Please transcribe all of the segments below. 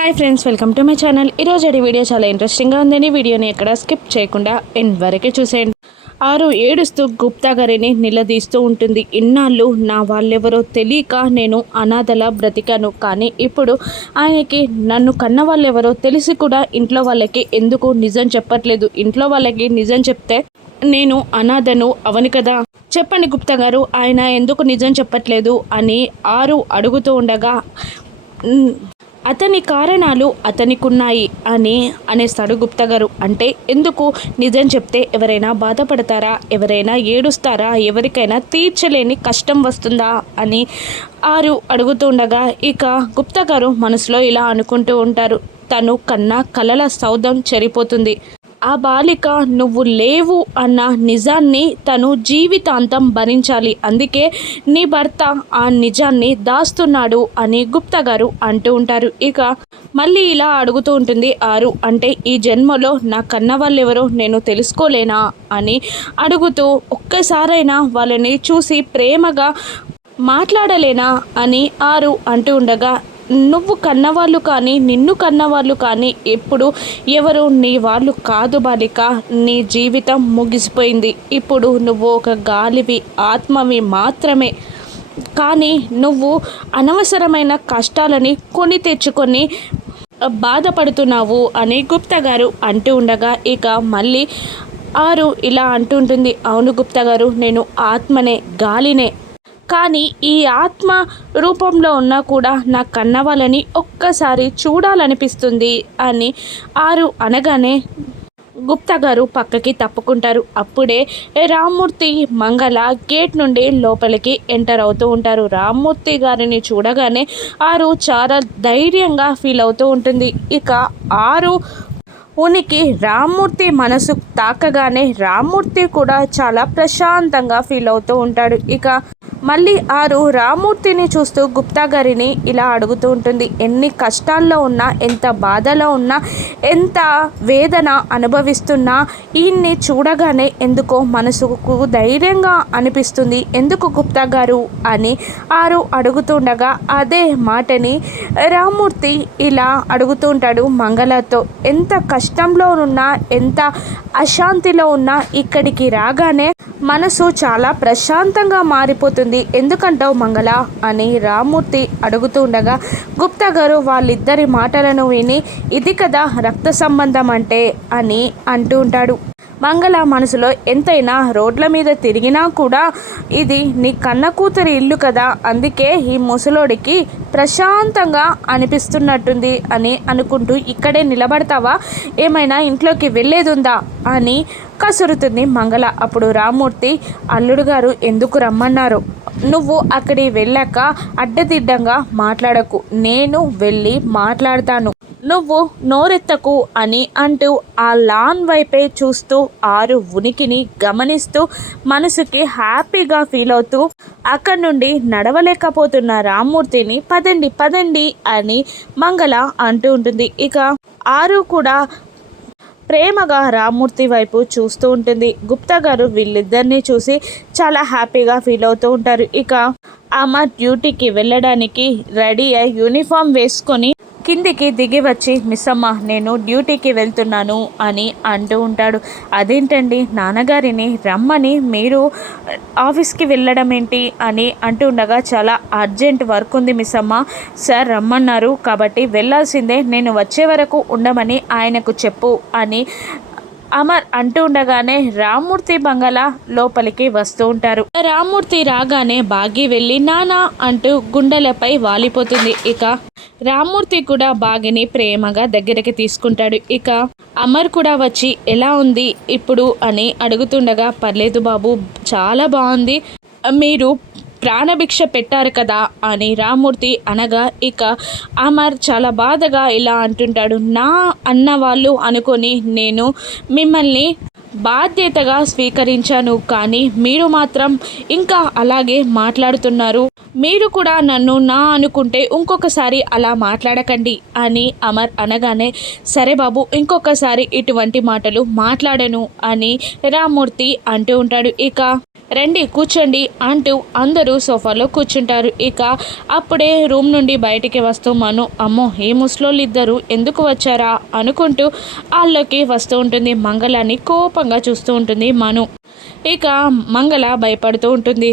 Hi friends, welcome to my channel. ఈరోజు video చాలా ఇంట్రెస్టింగ్గా ఉందని వీడియోని ఎక్కడ స్కిప్ చేయకుండా ఎండ్ వరకు చూసేయండి. ఆరు ఏడుస్తూ గుప్తా గారిని నిలదీస్తూ ఉంటుంది. ఇన్నాళ్ళు నా వాళ్ళెవరో తెలియక నేను అనాథలా బ్రతికాను, కానీ ఇప్పుడు ఆయనకి నన్ను కన్న వాళ్ళెవరో తెలిసి కూడా ఇంట్లో వాళ్ళకి ఎందుకు నిజం చెప్పట్లేదు? ఇంట్లో వాళ్ళకి నిజం చెప్తే నేను అనాథను అవని కదా. చెప్పండి గుప్తా గారు, ఆయన ఎందుకు నిజం చెప్పట్లేదు అని ఆరు అడుగుతూ ఉండగా అతని కారణాలు అతనికున్నాయి అని అనేస్తాడు గుప్తా గారు. అంటే ఎందుకు? నిజం చెప్తే ఎవరైనా బాధపడతారా? ఎవరైనా ఏడుస్తారా? ఎవరికైనా తీర్చలేని కష్టం వస్తుందా అని ఆరు అడుగుతుండగా ఇక గుప్తా గారు మనసులో ఇలా అనుకుంటూ ఉంటారు. తను కన్నా కలల సౌధం చెరిపోతుంది. ఆ బాలిక నువ్వు లేవు అన్న నిజాన్ని తను జీవితాంతం భరించాలి. అందుకే నీ భర్త ఆ నిజాన్ని దాస్తున్నాడు అని గుప్తా గారు అంటూ ఉంటారు. ఇక మళ్ళీ ఇలా అడుగుతూ ఉంటుంది ఆరు. అంటే ఈ జన్మలో నా కన్న వాళ్ళెవరో నేను తెలుసుకోలేనా అని అడుగుతూ ఒక్కసారైనా వాళ్ళని చూసి ప్రేమగా మాట్లాడలేనా అని ఆరు అంటూ ఉండగా, నువ్వు కన్నవాళ్ళు కానీ నిన్ను కన్నవాళ్ళు కానీ ఎప్పుడు ఎవరు నీ వాళ్ళు కాదు బాలిక. నీ జీవితం ముగిసిపోయింది. ఇప్పుడు నువ్వు ఒక గాలివి, ఆత్మవి మాత్రమే. కానీ నువ్వు అనవసరమైన కష్టాలని కొని తెచ్చుకొని బాధపడుతున్నావు అని గుప్తా గారు అంటూ ఉండగా ఇక మళ్ళీ ఆరు ఇలా అంటుంటుంది. అవును గుప్తా గారు, నేను ఆత్మనే, గాలినే. కానీ ఈ ఆత్మ రూపంలో ఉన్నా కూడా నా కన్నవాళ్ళని ఒక్కసారి చూడాలనిపిస్తుంది అని ఆరు అనగానే గుప్తా గారు పక్కకి తప్పుకుంటారు. అప్పుడే రామ్మూర్తి, మంగళ గేట్ నుండి లోపలికి ఎంటర్ అవుతూ ఉంటారు. రామ్మూర్తి గారిని చూడగానే ఆరు చాలా ధైర్యంగా ఫీల్ అవుతూ ఉంటుంది. ఇక ఆరు ఉనికి రామ్మూర్తి మనసు తాకగానే రామ్మూర్తి కూడా చాలా ప్రశాంతంగా ఫీల్ అవుతూ ఉంటాడు. ఇక మళ్ళీ ఆరు రామ్మూర్తిని చూస్తూ గుప్తా గారిని ఇలా అడుగుతూ ఉంటుంది. ఎన్ని కష్టాల్లో ఉన్నా, ఎంత బాధలో ఉన్నా, ఎంత వేదన అనుభవిస్తున్నా ఈయన్ని చూడగానే ఎందుకో మనసుకు ధైర్యంగా అనిపిస్తుంది. ఎందుకు గుప్తా గారు అని ఆరు అడుగుతుండగా అదే మాటని రామ్మూర్తి ఇలా అడుగుతూ ఉంటాడు మంగళతో. ఎంత కష్టంలో ఉన్నా, ఎంత అశాంతిలో ఉన్నా ఇక్కడికి రాగానే మనసు చాలా ప్రశాంతంగా మారిపోతుంది. ఎందుకంటావు మంగళ అని రామ్మూర్తి అడుగుతూ ఉండగా గుప్తా గారు వాళ్ళిద్దరి మాటలను విని ఇది కదా రక్త సంబంధం అంటే అని అంటూ ఉంటాడు. మంగళ మనసులో ఎంతైనా రోడ్ల మీద తిరిగినా కూడా ఇది నీ కన్న కూతురి ఇల్లు కదా, అందుకే ఈ ముసలోడికి ప్రశాంతంగా అనిపిస్తున్నట్టుంది అని అనుకుంటూ ఇక్కడే నిలబడతావా, ఏమైనా ఇంట్లోకి వెళ్ళేదుందా అని కసురుతుంది మంగళ. అప్పుడు రామ్మూర్తి, అల్లుడు గారు ఎందుకు రమ్మన్నారు? నువ్వు అక్కడి వెళ్ళాక అడ్డదిడ్డంగా మాట్లాడకు, నేను వెళ్ళి మాట్లాడతాను, నువ్వు నోరెత్తకు అని అంటూ ఆ లాన్ వైపే చూస్తూ ఆరు ఉనికిని గమనిస్తూ మనసుకి హ్యాపీగా ఫీల్ అవుతూ అక్కడి నుండి నడవలేకపోతున్న రామ్మూర్తిని పదండి పదండి అని మంగళ అంటూ ఉంటుంది. ఇక ఆరు కూడా ప్రేమగా రామ్మూర్తి వైపు చూస్తూ ఉంటుంది. గుప్తా గారు వీళ్ళిద్దరినీ చూసి చాలా హ్యాపీగా ఫీల్ అవుతూ ఉంటారు. ఇక ఆమె డ్యూటీకి వెళ్ళడానికి రెడీ అయి యూనిఫామ్ వేసుకొని కిందికి దిగి వచ్చి, మిస్ అమ్మ నేను డ్యూటీకి వెళ్తున్నాను అని అంటూ ఉంటాడు. అదేంటండి నాన్నగారిని రమ్మని మీరు ఆఫీస్కి వెళ్ళడం ఏంటి అని అంటూ ఉండగా, చాలా అర్జెంట్ వర్క్ ఉంది మిస్ అమ్మ, సార్ రమ్మన్నారు కాబట్టి వెళ్ళాల్సిందే, నేను వచ్చే వరకు ఉండమని ఆయనకు చెప్పు అని అమర్ అంటూ ఉండగానే రామ్మూర్తి బంగళా లోపలికి వస్తూ ఉంటారు. రామ్మూర్తి రాగానే బాగి వెళ్ళి నానా అంటూ గుండెలపై వాలిపోతుంది. ఇక రామ్మూర్తి కూడా బాగిని ప్రేమగా దగ్గరికి తీసుకుంటాడు. ఇక అమర్ కూడా వచ్చి ఎలా ఉంది ఇప్పుడు అని అడుగుతుండగా, పర్లేదు బాబు చాలా బాగుంది, మీరు ప్రాణభిక్ష పెట్టారు కదా అని రామ్మూర్తి అనగా ఇక అమర్ చాలా బాధగా ఇలా అంటుంటాడు. నా అన్న వాళ్ళు అనుకొని నేను మిమ్మల్ని బాధ్యతగా స్వీకరించాను, కానీ మీరు మాత్రం ఇంకా అలాగే మాట్లాడుతున్నారు. మీరు కూడా నన్ను నా అనుకుంటే ఇంకొకసారి అలా మాట్లాడకండి అని అమర్ అనగానే, సరే బాబు, ఇంకొకసారి ఇటువంటి మాటలు మాట్లాడను అని రామ్మూర్తి అంటూ ఉంటాడు. ఇక రండి కూర్చోండి అంటూ అందరూ సోఫాలో కూర్చుంటారు. ఇక అప్పుడే రూమ్ నుండి బయటికి వస్తూ మను, అమ్మో ఈ ముసలోళ్ళు ఇద్దరు ఎందుకు వచ్చారా అనుకుంటూ వాళ్ళకి వస్తూ ఉంటుంది. మంగళని కోపంగా చూస్తూ ఉంటుంది మను. ఇక మంగళ భయపడుతూ ఉంటుంది.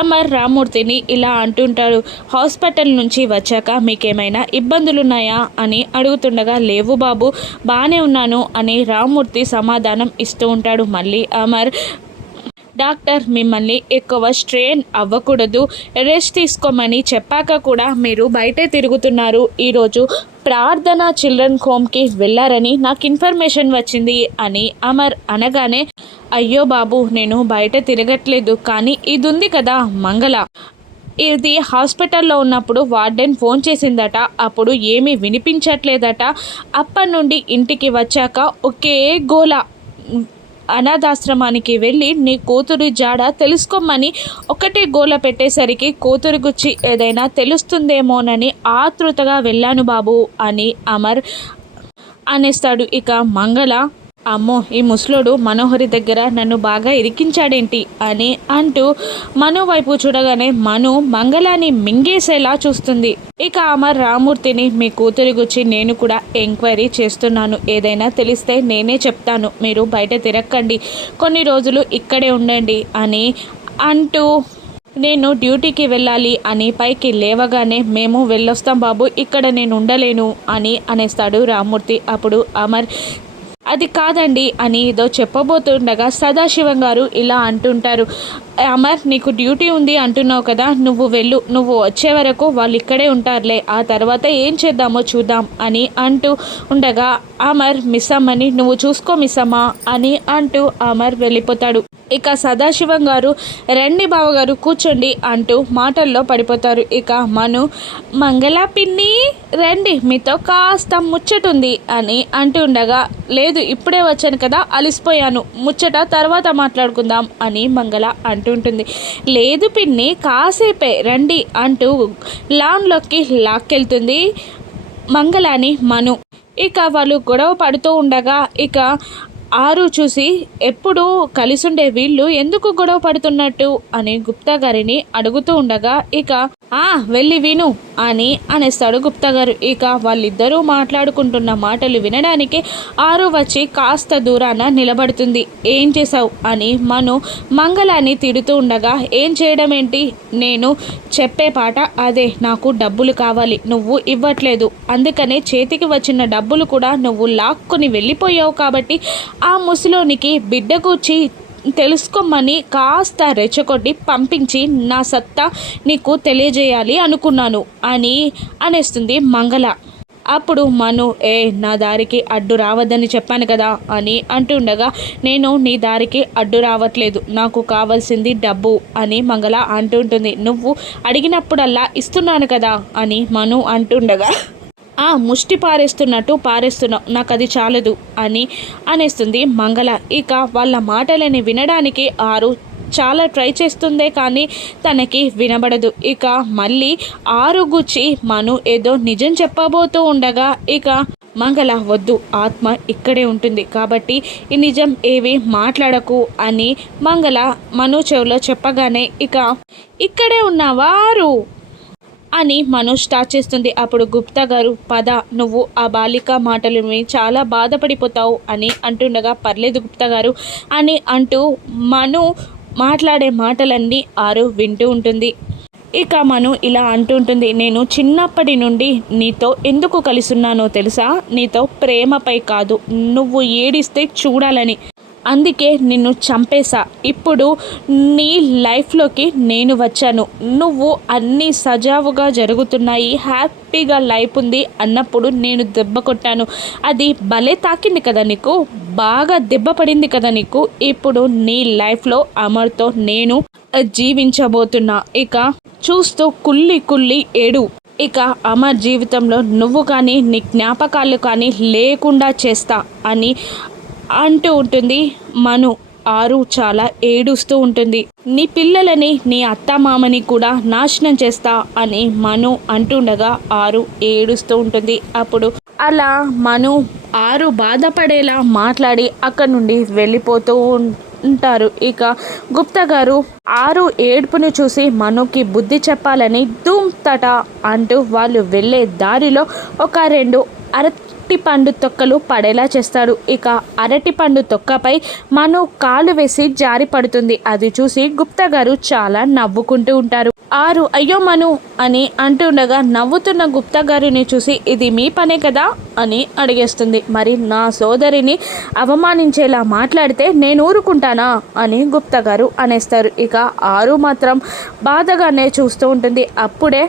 అమర్ రామ్మూర్తిని ఇలా అంటుంటాడు, హాస్పిటల్ నుంచి వచ్చాక మీకేమైనా ఇబ్బందులున్నాయా అని అడుగుతుండగా, లేవు బాబు, బాగానే ఉన్నాను అని రామ్మూర్తి సమాధానం ఇస్తూ ఉంటాడు. మళ్ళీ అమర్, డాక్టర్ మిమ్మల్ని ఎక్కువ స్ట్రెయిన్ అవ్వకూడదు, రెస్ట్ తీసుకోమని చెప్పాక కూడా మీరు బయటే తిరుగుతున్నారు. ఈరోజు ప్రార్థన చిల్డ్రన్ హోమ్కి వెళ్ళారని నాకు ఇన్ఫర్మేషన్ వచ్చింది అని అమర్ అనగానే, అయ్యో బాబు, నేను బయట తిరగట్లేదు, కానీ ఇది ఉంది కదా మంగళ, ఇది హాస్పిటల్లో ఉన్నప్పుడు వార్డెన్ ఫోన్ చేసిందట, అప్పుడు ఏమీ వినిపించట్లేదట. అప్పటి నుండి ఇంటికి వచ్చాక ఒకే గోల, అనాథాశ్రమానికి వెళ్ళి నీ కూతురి జాడ తెలుసుకోమని ఒకటే గోల పెట్టేసరికి కూతురి గుచ్చి ఏదైనా తెలుస్తుందేమోనని ఆతృతగా వెళ్ళాను బాబు అని అమర్ అనేస్తాడు. ఇక మంగళ, అమ్మో ఈ ముసలోడు మనోహరి దగ్గర నన్ను బాగా ఇరికించాడేంటి అని అంటూ మను వైపు చూడగానే మను మంగళాన్ని మింగేసేలా చూస్తుంది. ఇక అమర్ రామ్మూర్తిని, మీ కూతురి గురించి నేను కూడా ఎంక్వైరీ చేస్తున్నాను, ఏదైనా తెలిస్తే నేనే చెప్తాను, మీరు బయట తిరక్కండి, కొన్ని రోజులు ఇక్కడే ఉండండి అని అంటూ, నేను డ్యూటీకి వెళ్ళాలి అని పైకి లేవగానే, మేము వెళ్ళొస్తాం బాబు, ఇక్కడ నేను ఉండలేను అని అనేస్తాడు రామ్మూర్తి. అప్పుడు అమర్, అది కాదండి అని ఏదో చెప్పబోతుండగా సదాశివం గారు ఇలా అంటుంటారు, అమర్ నీకు డ్యూటీ ఉంది అంటున్నావు కదా, నువ్వు వెళ్ళు, నువ్వు వచ్చే వరకు వాళ్ళు ఇక్కడే ఉంటారులే, ఆ తర్వాత ఏం చేద్దామో చూద్దాం అని అంటూ ఉండగా, అమర్ మిస్ అమ్మని నువ్వు చూసుకో మిస్ అమ్మ అని అంటూ అమర్ వెళ్ళిపోతాడు. ఇక సదాశివం గారు, రండి బావగారు కూర్చోండి అంటూ మాటల్లో పడిపోతారు. ఇక మను, మంగళ పిన్ని రండి, మీతో కాస్త ముచ్చటుంది అని అంటూ ఉండగా, లేదు ఇప్పుడే వచ్చాను కదా, అలిసిపోయాను, ముచ్చట తర్వాత మాట్లాడుకుందాం అని మంగళ అంటుంటుంది. లేదు పిన్ని, కాసేపే రండి అంటూ లాన్లోకి లాక్కెళ్తుంది మంగళని మను. ఇక వాళ్ళు గొడవ పడుతూ ఉండగా, ఇక ఆరు చూసి, ఎప్పుడు కలిసుండే వీళ్ళు ఎందుకు గొడవ పడుతున్నట్టు అని గుప్తా గారిని అడుగుతూ ఉండగా, ఇక వెళ్ళి విను అని అనేస్తాడు గుప్తా గారు. ఇక వాళ్ళిద్దరూ మాట్లాడుకుంటున్న మాటలు వినడానికి ఆరు వచ్చి కాస్త దూరాన నిలబడుతుంది. ఏం చేశావు అని మను మంగళాన్ని తిడుతూ ఉండగా, ఏం చేయడం ఏంటి, నేను చెప్పే పాట అదే, నాకు డబ్బులు కావాలి, నువ్వు ఇవ్వట్లేదు, అందుకనే చేతికి వచ్చిన డబ్బులు కూడా నువ్వు లాక్కొని వెళ్ళిపోయావు, కాబట్టి ఆ ముసలోనికి బిడ్డ కూర్చి తెలుసుకోమని కాస్త రెచ్చగొట్టి పంపించి నా సత్తా నీకు తెలియజేయాలి అనుకున్నాను అని అనేస్తుంది మంగళ. అప్పుడు మను, నా దారికి అడ్డు రావద్దని చెప్పాను కదా అని అంటుండగా, నేను నీ దారికి అడ్డు రావట్లేదు, నాకు కావాల్సింది డబ్బు అని మంగళ అంటుంటుంది. నువ్వు అడిగినప్పుడల్లా ఇస్తున్నాను కదా అని మను అంటుండగా, ముష్టి పారేస్తున్నట్టు పారేస్తున్నావు, నాకు అది చాలదు అని అనేస్తుంది మంగళ. ఇక వాళ్ళ మాటలని వినడానికి ఆరు చాలా ట్రై చేస్తుందే కానీ తనకి వినబడదు. ఇక మళ్ళీ ఆరు గుచ్చి మను ఏదో నిజం చెప్పబోతూ ఉండగా, ఇక మంగళ, వద్దు, ఆత్మ ఇక్కడే ఉంటుంది కాబట్టి ఈ నిజం ఏవి మాట్లాడకు అని మంగళ మను చెవిలో చెప్పగానే, ఇక ఇక్కడే ఉన్నవారు అని మను స్టార్ట్ చేస్తుంది. అప్పుడు గుప్తా గారు, పద, నువ్వు ఆ బాలిక మాటలు చాలా బాధపడిపోతావు అని అంటుండగా, పర్లేదు గుప్తా గారు అని అంటూ మను మాట్లాడే మాటలన్నీ ఆరు వింటూ ఉంటుంది. ఇక మను ఇలా అంటుంటుంది, నేను చిన్నప్పటి నుండి నీతో ఎందుకు కలిసున్నానో తెలుసా, నీతో ప్రేమపై కాదు, నువ్వు ఏడిస్తే చూడాలని, అందుకే నిన్ను చంపేశా. ఇప్పుడు నీ లైఫ్లోకి నేను వచ్చాను, నువ్వు అన్నీ సజావుగా జరుగుతున్నాయి, హ్యాపీగా లైఫ్ ఉంది అన్నప్పుడు నేను దెబ్బ కొట్టాను, అది భలే తాకింది కదా నీకు, బాగా దెబ్బ పడింది కదా నీకు, ఇప్పుడు నీ లైఫ్లో అమర్తో నేను జీవించబోతున్నా, ఇక చూస్తూ కుళ్ళి కుళ్ళి ఏడు, ఇక అమర్ జీవితంలో నువ్వు కానీ నీ జ్ఞాపకాలు కానీ లేకుండా చేస్తా అని అంటూ ఉంటుంది మను. ఆరు చాలా ఏడుస్తూ ఉంటుంది. నీ పిల్లలని నీ అత్తమామని కూడా నాశనం చేస్తా అని మను అంటుండగా ఆరు ఏడుస్తూ ఉంటుంది. అప్పుడు అలా మను ఆరు బాధపడేలా మాట్లాడి అక్కడి నుండి వెళ్ళిపోతూ ఉంటారు. ఇక గుప్తా గారు ఆరు ఏడుపుని చూసి మనుకి బుద్ధి చెప్పాలని ధూమ్ తట అంటూ వాళ్ళు వెళ్ళే దారిలో ఒక 2 అరటిపండు తొక్కలు పడేలా చేస్తాడు. ఇక అరటిపండు తొక్కపై మను కాలు వేసి జారి పడుతుంది. అది చూసి గుప్తా గారు చాలా నవ్వుకుంటూ ఉంటారు. ఆరు అయ్యో మను అని అంటుండగా నవ్వుతున్న గుప్తా గారిని చూసి ఇది మీ పనే కదా అని అడిగేస్తుంది. మరి నా సోదరిని అవమానించేలా మాట్లాడితే నేను ఊరుకుంటానా అని గుప్తా గారు అనేస్తారు. ఇక ఆరు మాత్రం బాధగానే చూస్తూ ఉంటుంది. అప్పుడే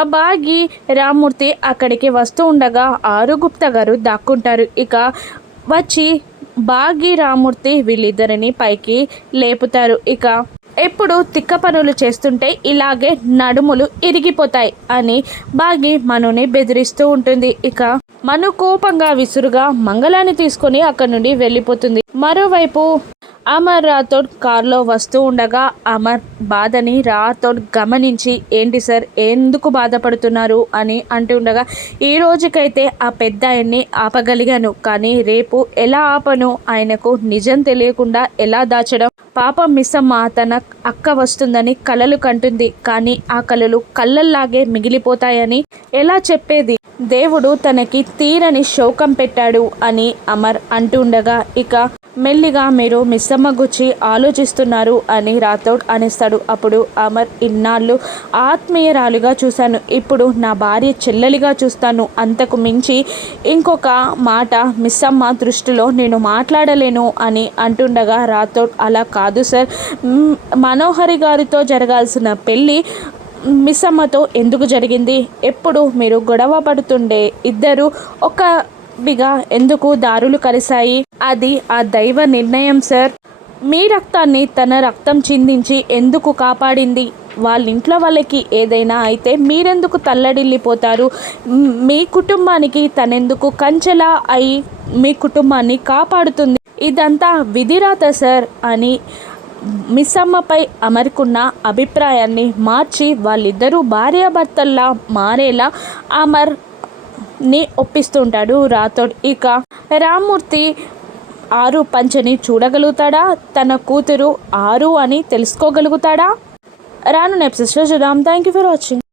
ఆ బాగి రామూర్తి అక్కడికి వస్తూ ఉండగా ఆరు గుప్తా గారు దాక్కుంటారు. ఇక వచ్చి బాగి రామూర్తి వీళ్ళిద్దరిని పైకి లేపుతారు. ఇక ఎప్పుడు తిక్క పనులు చేస్తుంటే ఇలాగే నడుములు ఇరిగిపోతాయి అని బాగి మనుని బెదిరిస్తూ ఉంటుంది. ఇక మను కోపంగా విసురుగా మంగళాన్ని తీసుకొని అక్కడి నుండి వెళ్ళిపోతుంది. మరోవైపు అమర్ రాథోడ్ కారులో వస్తూ ఉండగా అమర్ బాధని రాథోడ్ గమనించి ఏంటి సార్ ఎందుకు బాధపడుతున్నారు అని అంటుండగా ఈ రోజుకైతే ఆ పెద్ద ఆయన్ని ఆపగలిగాను, కానీ రేపు ఎలా ఆపను, ఆయనకు నిజం తెలియకుండా ఎలా దాచడం, పాపం మిస్సమ్మ తన అక్క వస్తుందని కలలు కంటుంది, కానీ ఆ కలలు కళ్ళల్లాగే మిగిలిపోతాయని ఎలా చెప్పేది, దేవుడు తనకి తీరని శోకం పెట్టాడు అని అమర్ అంటుండగా ఇక మెల్లిగా మీరు మిస్సమ్మ గుచ్చి ఆలోచిస్తున్నారు అని రాథోడ్ అనేస్తాడు. అప్పుడు అమర్ ఇన్నాళ్ళు ఆత్మీయరాలుగా చూశాను, ఇప్పుడు నా భార్య చెల్లెలిగా చూస్తాను, అంతకు మించి ఇంకొక మాట మిస్సమ్మ దృష్టిలో నేను మాట్లాడలేను అని అంటుండగా రాథోడ్ అలా కాదు సార్, మనోహరి గారితో జరగాల్సిన పెళ్ళి మిస్సమ్మతో ఎందుకు జరిగింది, ఎప్పుడు మీరు గొడవ పడుతుండే ఇద్దరు ఒకటిగా ఎందుకు దారులు కలిశాయి, అది ఆ దైవ నిర్ణయం సార్, మీ రక్తాన్ని తన రక్తం చిందించి ఎందుకు కాపాడింది, వాళ్ళ ఇంట్లో వాళ్ళకి ఏదైనా అయితే మీరెందుకు తల్లడిల్లిపోతారు, మీ కుటుంబానికి తనెందుకు కంచెలా అయి మీ కుటుంబాన్ని కాపాడుతుంది, ఇదంతా విధిరాత సార్ అని మిస్సమ్మపై అమర్కున్న అభిప్రాయాన్ని మార్చి వాళ్ళిద్దరూ భార్యాభర్తల్లా మారేలా అమర్ని ఒప్పిస్తుంటాడు రాథోడ్. ఇక రామ్మూర్తి ఆరు పంచని చూడగలుగుతాడా, తన కూతురు ఆరు అని తెలుసుకోగలుగుతాడా, రాను ఎపిసోడ్స్లో చూద్దాం. Thank you for watching.